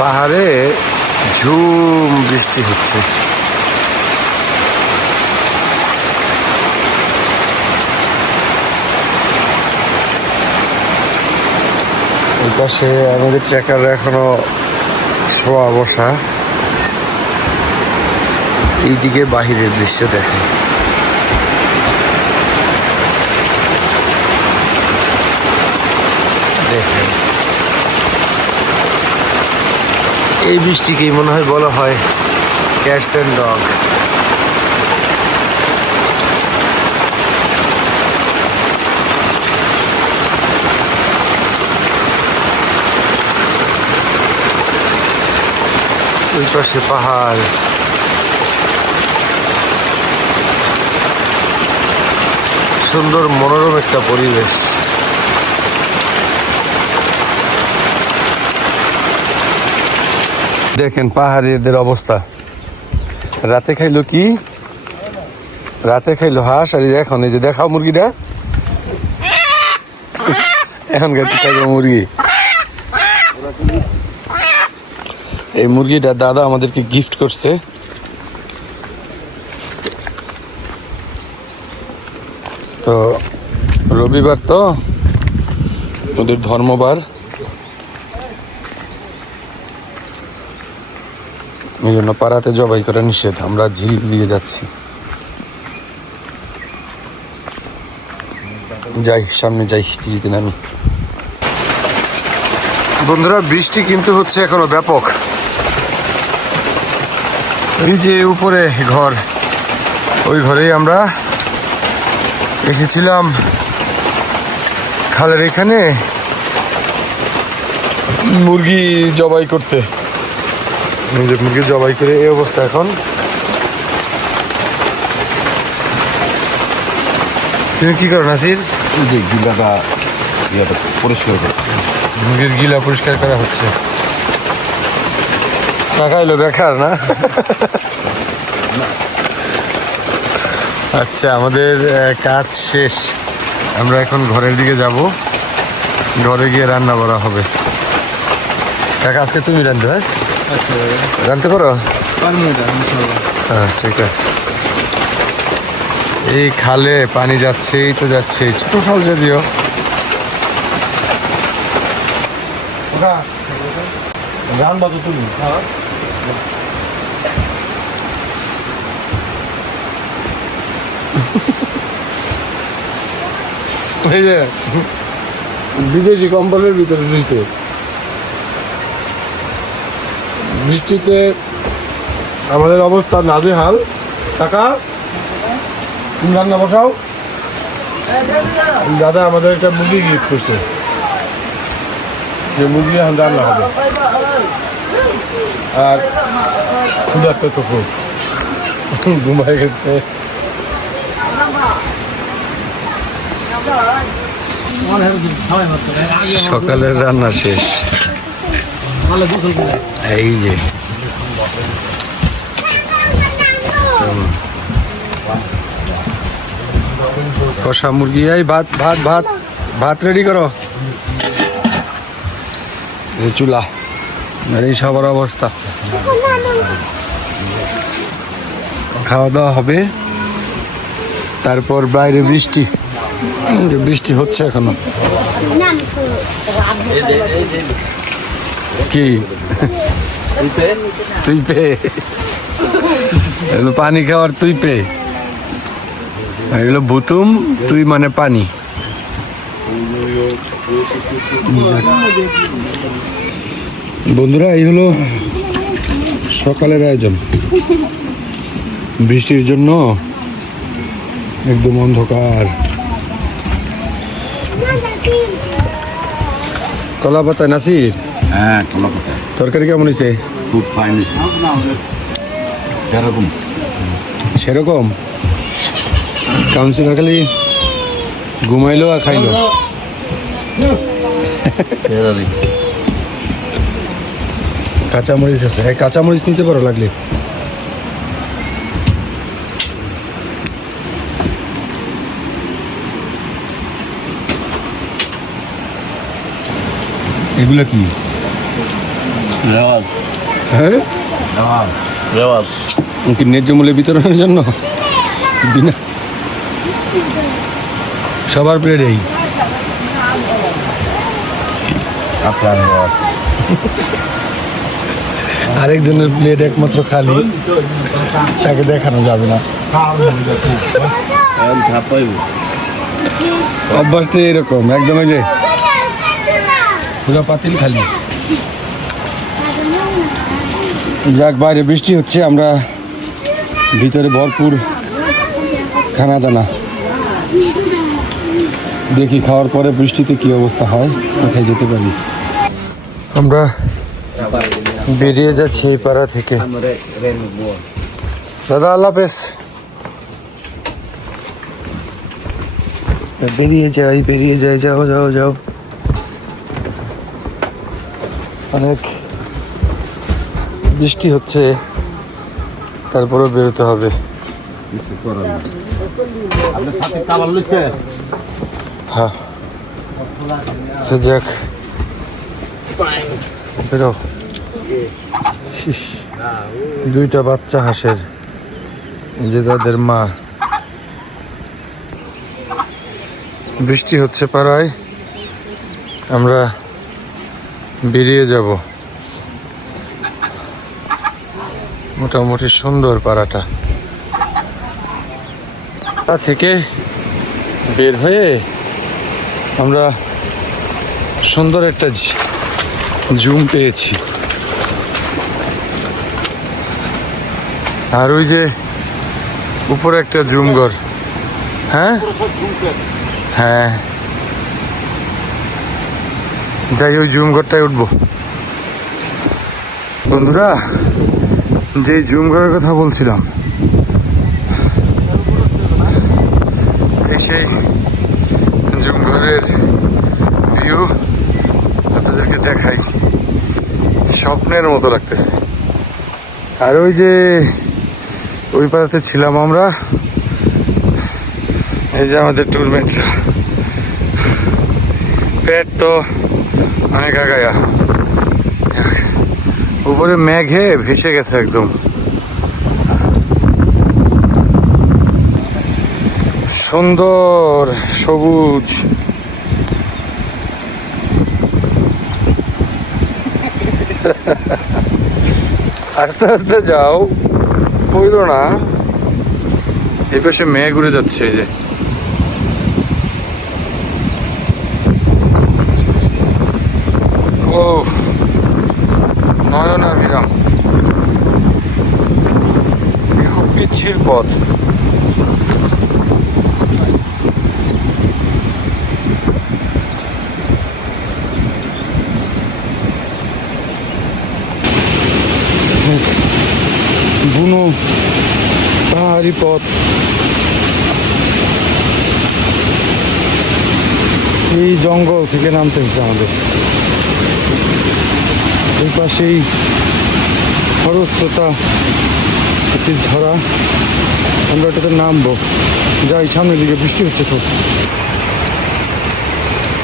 পাহাড়ে ঝুম বৃষ্টি হচ্ছে। পাশে আমাদের ট্রেকার এখনও শোয়া বসা। এইদিকে বাহিরের দৃশ্য দেখে। দেখেন। এই বৃষ্টিকেই মনে হয় বলা হয় ক্যাটস অ্যান্ড ডগ পাশে পাহাড়। সুন্দর মনোরম একটা পরিবেশ। দেখেন পাহাড়িদের অবস্থা। রাতে খাইলো কি? রাতে খাইলো হাঁস, আর এখন, এই যে দেখাও মুরগিটা। এখন গাড়ি খাইলো মুরগি। এই মুরগিটা দাদা আমাদেরকে গিফট করছে। তো রবিবার তো, ওদের ধর্মবার। এই জন্য পাড়াতে জবাই করা নিষেধ, আমরা ঝিল দিয়ে যাচ্ছি। যাই, সামনে যাই টিভিতে নামি বন্ধুরা, বৃষ্টি কিন্তু হচ্ছে এখনও ব্যাপক। এই যে উপরে ঘর, ওই ঘরেই আমরা এসেছিলাম। খালের এখানে মুরগি জবাই করতে। যে মুরগি জবাই করে এই অবস্থা এখন। তুমি কি করো নাসির যে গিলাটা ইয়াটা পরিষ্কার করে। মুরগির গিলা পরিষ্কার করা হচ্ছে। টাকা এলো বেকার না? আচ্ছা আমাদের কাজ শেষ। আমরা এখন ঘরের দিকে যাব। ঘরে গিয়ে রান্না করা হবে। কাকা আজকে তুমি রান্ধতে হ্যাঁ? রান্ধতে পারো? হ্যাঁ ঠিক আছে। এই খালে পানি যাচ্ছে তো যাচ্ছে ছোট খাল যদিও। রান্না তো তুমি। এই যে বিদেশি কম্বলের ভিতরে রয়েছে বৃষ্টিতে আমাদের অবস্থা নাজে হাল টাকা তুমি রান্না বসাও। দাদা আমাদের একটা মুরগি গিফট করছে। যে মুরগি এখন রান্না হবে। আর ক্ষুধার্ত তো খুব। ঘুমায় গেছে। সকালের রান্না শেষ। এই যে। কষা মুরগি এই ভাত ভাত ভাত ভাত রেডি করো। এই চুলা আর এই সবার অবস্থা। খাওয়া দাওয়া হবে। তারপর বাইরে বৃষ্টি। বৃষ্টি হচ্ছে এখনও। কি? তুই পে এগুলো পানি খাওয়ার তুই পে এগুলো ভুতুম তুই মানে পানি। বন্ধুরা এই হলো সকালের আয়োজন। বৃষ্টির জন্য একদম অন্ধকার। কলা পাতা নাসির? হ্যাঁ তরকারি কেমন হয়েছে? খুব ফাইন সেরকম। সেরকম? কাউন্সিলর খালি ঘুমাইলো আর খাইলো। কাঁচামরিচ আছে। হ্যাঁ কাঁচামরিচ নিতে পারো লাগলে। এগুলো কি? রেওয়াজ। হ্যাঁ? রেওয়াজ। রেওয়াজ। কি ন্যায্য মূল্যে বিতরণের জন্য? বিনা সবার প্লেট এই আছে আরেকজনের প্লেট একমাত্র খালি। তাকে দেখানো যাবে না। অভ্যাসটা এরকম একদম যে। পুরো পাতিল খালি। যাক, বাইরে বৃষ্টি হচ্ছে, আমরা ভিতরে ভরপুর খানা দানা দেখি খাওয়ার পরে বৃষ্টিতে কি অবস্থা হয়, কোথায় যেতে পারি। আমরা বেরিয়ে যাচ্ছি এই পাড়া থেকে। দাদা, আল্লাহ হাফেজ। বেরিয়ে যাই বেরিয়ে যাই, যাও যাও যাও। অনেক বৃষ্টি হচ্ছে তারপরেও বেরোতে হবে। কিছু করার না আপনি সাথে কাবার লইছে? হ্যাঁ। সে যাক। বেরো। দুইটা বাচ্চা হাঁসের যে তাদের মা। বৃষ্টি হচ্ছে পাড়ায় আমরা বেরিয়ে যাব। মোটামুটি সুন্দর পাড়াটা। তা থেকে বের হয়ে আমরা সুন্দর একটা জুম পেয়েছি। আর ওই যে উপরে একটা জুম ঘর। হ্যাঁ? হ্যাঁ। যাই, ওই জুম ঘরটায় উঠবো। বন্ধুরা যে জুম ঘরের কথা বলছিলাম। সেই জুম ঘরের ভিউ আপনাদেরকে দেখাই। স্বপ্নের মতো লাগতেছে। আর ওই যে ওই পাড়াতে ছিলাম আমরা, এই যে আমাদের টুরমেটরা পেট তো অনেক আগায়া। উপরে মেঘে ভেসে গেছে একদম। সুন্দর সবুজ। আস্তে আস্তে যাও পইল না। এই পাশে মেঘ উড়ে যাচ্ছে এই যে ও নয়নাভিরাম এ খুব পিচ্ছিল পথ বুনো পাহাড়ি পথ এই জঙ্গল থেকে নামতে হচ্ছে আমাদের। এই পাশেই খরস্রোতা একটি ঝরা। আমরা ওটাতে নামবো। যাই, সামনের দিকে বৃষ্টি হচ্ছে খুব।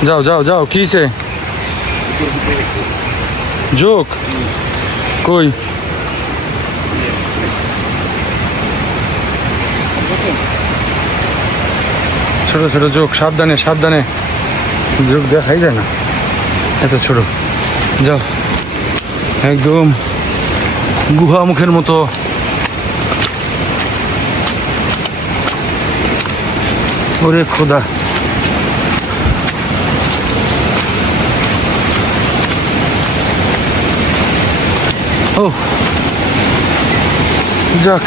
যাও যাও যাও কিসে যোগ কই? ছোট ছোট যোগ, সাবধানে সাবধানে। যোগ দেখাই যায় না। এত ছোট। যাও। একদম গুহা মুখের মতো। ওরে খোদা। ও। যাক,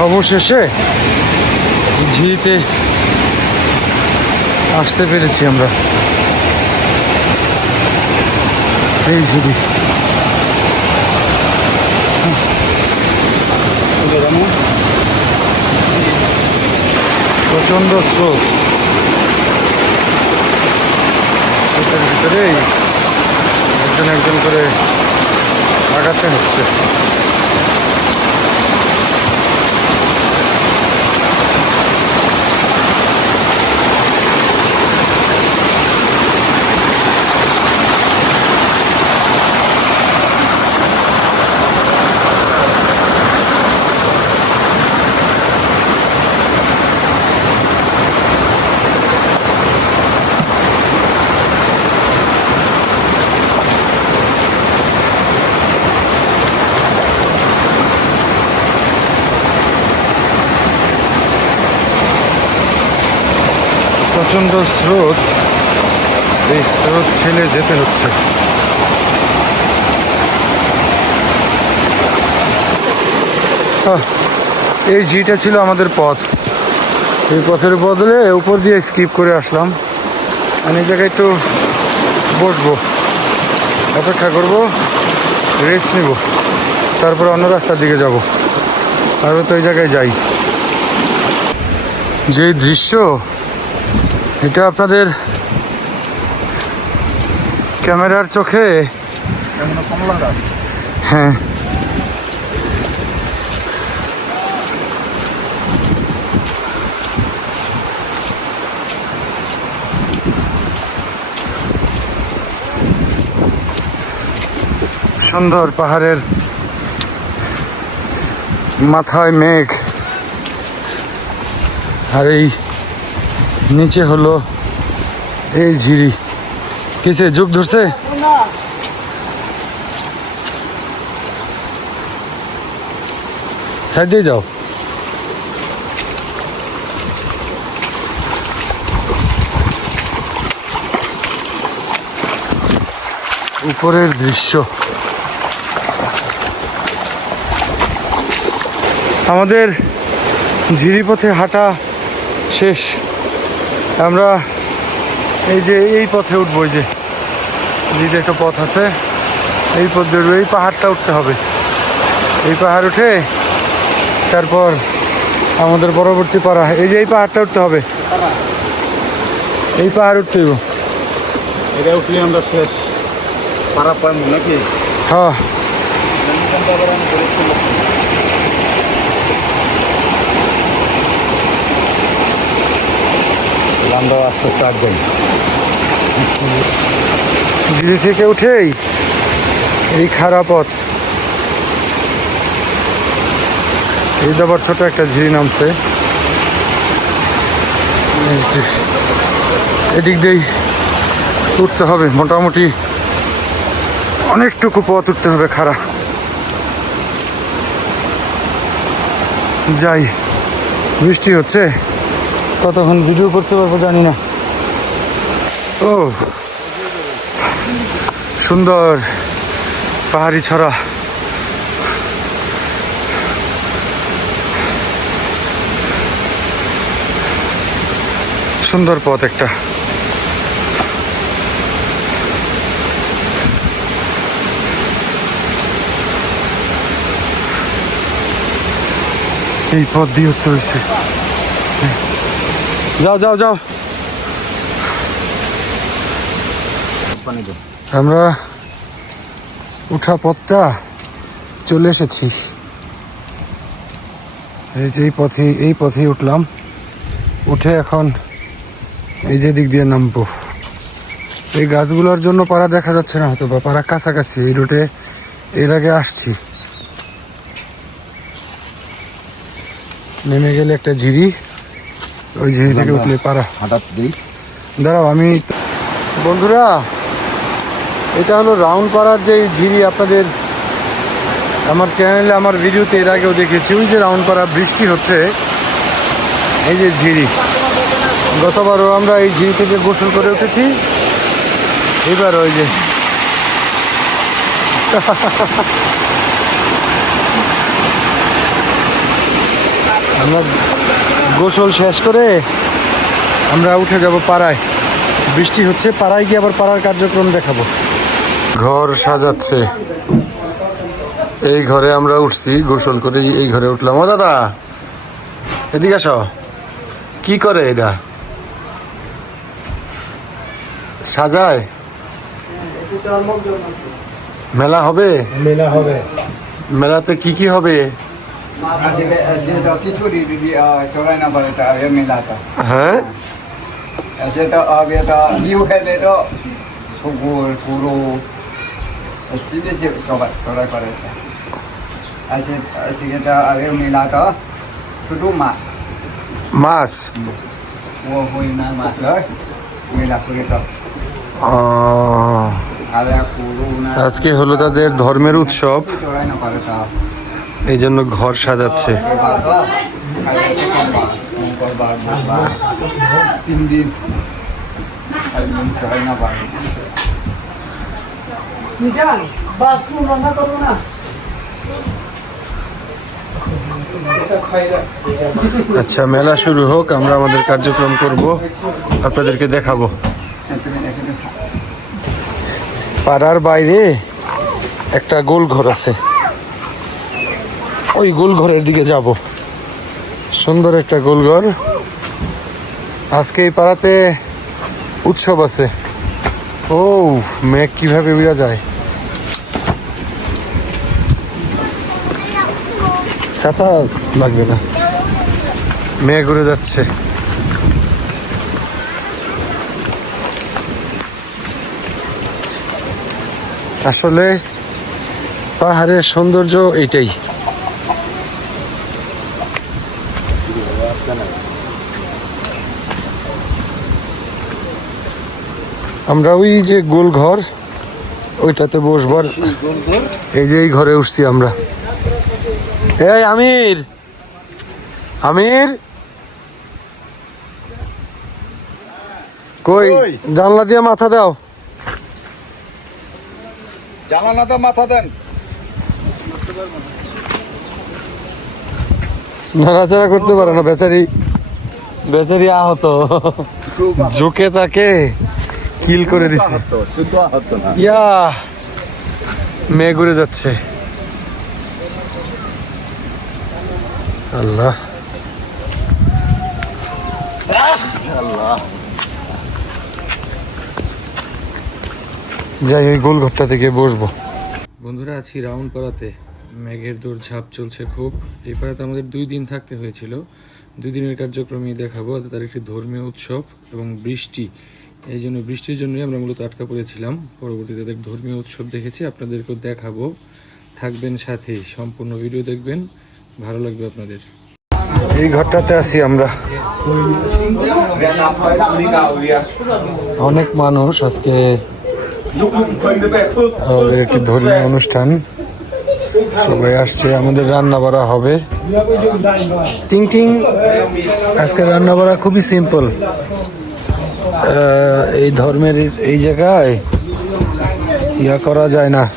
অবশেষে ঝিতে আসতে পেরেছি আমরা। এই ঝিরি প্রচণ্ড স্রোত। স্রোতের ভিতরেই একজন একজন করে আগাতে হচ্ছে। প্রচণ্ড স্রোত, এই স্রোত ঠেলে যেতে হচ্ছে। এই ঝিটা ছিল আমাদের পথ। এই পথের বদলে উপর দিয়ে স্কিপ করে আসলাম। আমি জায়গায় একটু বসবো, অপেক্ষা করব রেস্ট নিব, তারপর অন্য রাস্তার দিকে যাব। আর তো ওই জায়গায় যাই। যে দৃশ্য এটা আপনাদের ক্যামেরার চোখে? হ্যাঁ। সুন্দর পাহাড়ের মাথায় মেঘ। আর এই নিচে হলো এই ঝিরি। কিসে যুগ ধরছে? সাইড দিয়ে যাও। উপরের দৃশ্য। আমাদের ঝিরিপথে হাঁটা শেষ। আমরা এই যে এই পথে উঠবো এই যে যে একটা পথ আছে। এই পথ দিয়ে এই পাহাড়টা উঠতে হবে। এই পাহাড় উঠে তারপর আমাদের পরবর্তী পাড়া এই যে এই পাহাড়টা উঠতে হবে। এই পাহাড় উঠতে হইব। এটা উঠলে আমরা শেষ পাড়া পাইব নাকি? হ্যাঁ। আমরা আস্তে আস্তে আসবেন দিদি থেকে উঠেই এই খারাপ পথ। এই দাবার ছোট একটা ঝিরি নামছে। এদিক দিয়েই উঠতে হবে। মোটামুটি অনেকটুকু পথ উঠতে হবে খাড়া। যাই, বৃষ্টি হচ্ছে। কতক্ষণ ভিডিও করতে পারব জানি না। ও, সুন্দর পাহাড়ি ছড়া। সুন্দর পথ একটা। এই পথ দিয়ে উঠতে হয়েছে। যাও যাও যাও। আমরা উঠা পথটা চলে এসেছি। এই যে এই পথে, এই পথেই উঠলাম। উঠে এখন এই যে দিক দিয়ে নামবো। এই গাছগুলোর জন্য পাড়া দেখা যাচ্ছে না হয়তো বা পাড়া কাছাকাছি, এই রুটে এর আগে আসছি। নেমে গেলে একটা ঝিরি ওই ঝিরি থেকে উঠলে পাড়া। হঠাৎ দিই। দাঁড়াও আমি বন্ধুরা এটা হলো রাউন্ড পাড়ার যে ঝিরি আপনাদের আমার চ্যানেলে আমার ভিডিওতে এর আগেও দেখেছি। ওই যে রাউন্ড পাড়া বৃষ্টি হচ্ছে এই যে ঝিরি। গতবারও আমরা এই ঝিরি থেকে গোসল করে উঠেছি এবার ওই যে আমরা গোসল শেষ করে আমরা উঠে যাব পাড়ায়। বৃষ্টি হচ্ছে পাড়ায় গিয়ে আবার পাড়ার কার্যক্রম দেখাবো। ঘর সাজাচ্ছে। এই ঘরে আমরা উঠছি গোসল করে এই ঘরে উঠলাম। ও দাদা এদিকে আসো। কি করে এটা সাজায়? মেলা হবে? মেলা হবে। মেলাতে কি কি হবে? হ্যাঁ শুধু মাছ আজকে হলো তাদের ধর্মের উৎসব। এই জন্য ঘর সাজাচ্ছে। তিন দিন আচ্ছা মেলা শুরু হোক আমরা আমাদের কার্যক্রম করব আপনাদেরকে দেখাবো। পাড়ার বাইরে একটা গোল ঘর আছে। ওই গোল ঘরের দিকে যাব। সুন্দর একটা গোল ঘর আজকে এই পাড়াতে উৎসব আছে। ও মেঘ কীভাবে উড়া যায়। ছাতা লাগবে না। মেঘ ঘুরে যাচ্ছে। আসলে পাহাড়ের সৌন্দর্য এইটাই আমরা ওই যে গোল ঘর ওইটাতে বসবার। এই যে এই ঘরে উঠছি আমরা। এই আমির! আমির! কই? জানলা দিয়ে মাথা দাও। জানলা জানালাতে মাথা দেন। নড়াচড়া করতে পারে না বেচারি। বেচারি আহত। ঝুঁকে তাকে কিল করে দিছে। শুদ্ধ আহত না। ইয়া মেয়ে ঘুরে যাচ্ছে। আল্লাহ। যাই ওই গোল ঘরটা থেকে বসবো। বন্ধুরা আছি রাউন্ড পাড়াতে মেঘের দৌড় ঝাঁপ চলছে খুব। এই পাড়াতে আমাদের দুই দিন থাকতে হয়েছিল। দুই দিনের কার্যক্রমে দেখাবো। তার একটি ধর্মীয় উৎসব এবং বৃষ্টি। এই জন্য বৃষ্টির জন্যই আমরা মূলত আটকা পড়েছিলাম। পরবর্তীতে তাদের ধর্মীয় উৎসব দেখেছি, আপনাদেরকেও দেখাবো। থাকবেন সাথেই সম্পূর্ণ ভিডিও দেখবেন। ভালো লাগবে আপনাদের। এই ঘরটাতে আছি আমরা। অনেক মানুষ আজকে আমাদের একটি ধর্মীয় অনুষ্ঠান। সবাই আসছে, আমাদের রান্না বাড়া হবে। টিং টিং, আজকে রান্না বাড়া খুবই সিম্পল এই ধর্মের এই- জায়গায় ইয়া করা যায় না।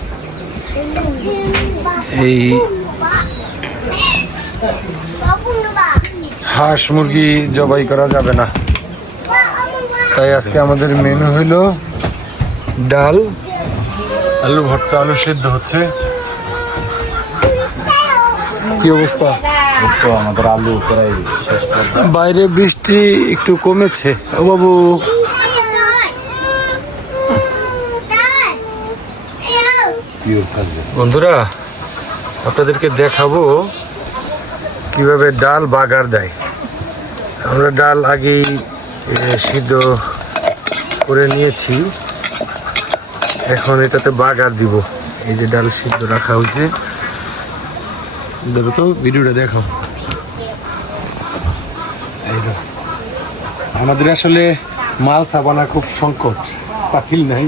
এই হাঁস মুরগি জবাই করা যাবে না। তাই আজকে আমাদের মেনু হইল ডাল আলু ভর্তা আলু সেদ্ধ হচ্ছে। কি অবস্থা? তো আমাদের আলু প্রায় বাইরে বৃষ্টি একটু কমেছে। ও বাবু। বন্ধুরা, আপনাদেরকে দেখাবো কীভাবে ডাল বাগার দেয়। আমরা ডাল আগেই সিদ্ধ করে নিয়েছি। এখন এটাতে বাগার দিব। এই যে ডাল সিদ্ধ রাখা হয়েছে। ধরো তো, ভিডিওটা দেখো এই দেখো। আমাদের আসলে মাল সাবানা খুব সংকট, পাতিল নাই।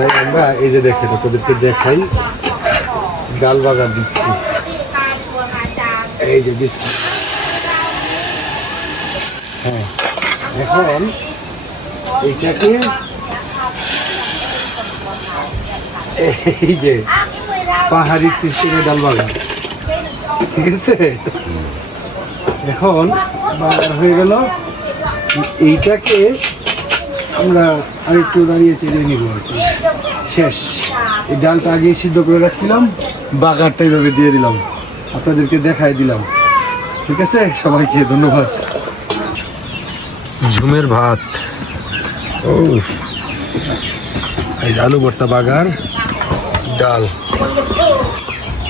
তাই আমরা এই যে দেখেন, আপনাদেরকে দেখাই, ডাল বাগান দিচ্ছি। এই যে বিশ হ্যাঁ এখন এইটাকে এই যে পাহাড়ি সিস্টেমে ডাল বাগান। ঠিক আছে? এখন বাগার হয়ে গেল। এইটাকে আমরা আরেকটু দাঁড়িয়ে চেড়ে নিব আর কি। শেষ। এই ডালটা আগে সিদ্ধ করে রাখছিলাম, বাগারটা এইভাবে দিয়ে দিলাম। আপনাদেরকে দেখাই দিলাম। ঠিক আছে? সবাইকে ধন্যবাদ। ঝুমের ভাত। ও এই আলু ভর্তা বাগার, ডাল।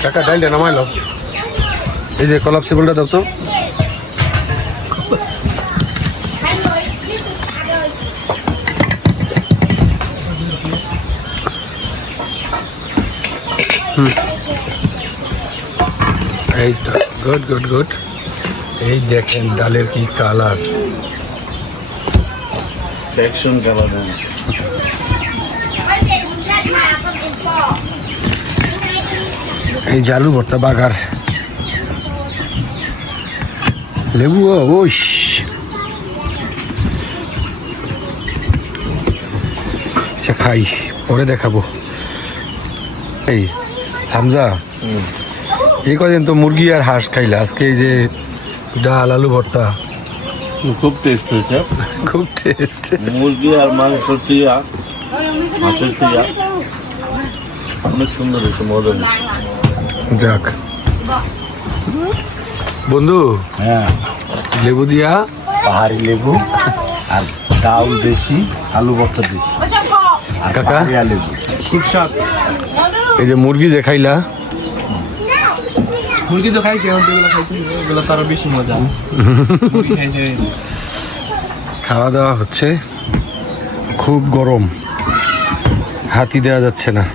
কাকা, ডালটা নামাইলো এই যে কলাপসিবলটা দাও তো। এই তো গুড গুড গুড এই দেখেন ডালের কি কালার ফ্যাকশন কালার এই জালু ভর্তা বাগার লেবু ওস সে খাই পরে দেখাবো। এই হামজা এই কদিন তো মুরগি আর হাঁস খাইলা আজকে এই যে ডাল আলু ভর্তা। খুব টেস্ট হয়েছে। খুব টেস্ট মুরগি আর মাংস টিয়া মাছের টিয়া অনেক সুন্দর হয়েছে মজা হয়েছে। যাক। বন্ধু হ্যাঁ। লেবু দিয়া? পাহাড়ি লেবু আর ডাউল দেশি আলু ভর্তা দেশি। আর কাকা? লেবু। খুব স্বাদ। এই যে মুরগি দেখাইলা মুরগি তো খাইছি এখন যেগুলো খাইছি ওগুলো তারও বেশি মজা। খাওয়া দাওয়া হচ্ছে। খুব গরম। হাতি দেওয়া যাচ্ছে না।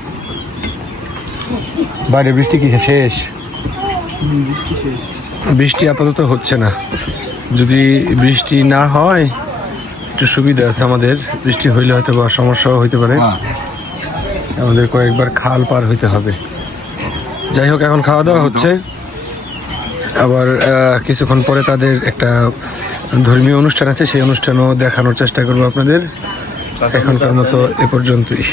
বাইরে বৃষ্টি কি শেষ? বৃষ্টি শেষ। বৃষ্টি আপাতত হচ্ছে না। যদি বৃষ্টি না হয় একটু সুবিধা আছে আমাদের। বৃষ্টি হইলে হয়তো বা সমস্যাও হইতে পারে। আমাদের কয়েকবার খাল পার হইতে হবে। যাই হোক, এখন খাওয়া দাওয়া হচ্ছে। আবার কিছুক্ষণ পরে তাদের একটা ধর্মীয় অনুষ্ঠান আছে, সেই অনুষ্ঠানও দেখানোর চেষ্টা করব আপনাদের। এখনকার মতো এ পর্যন্তই।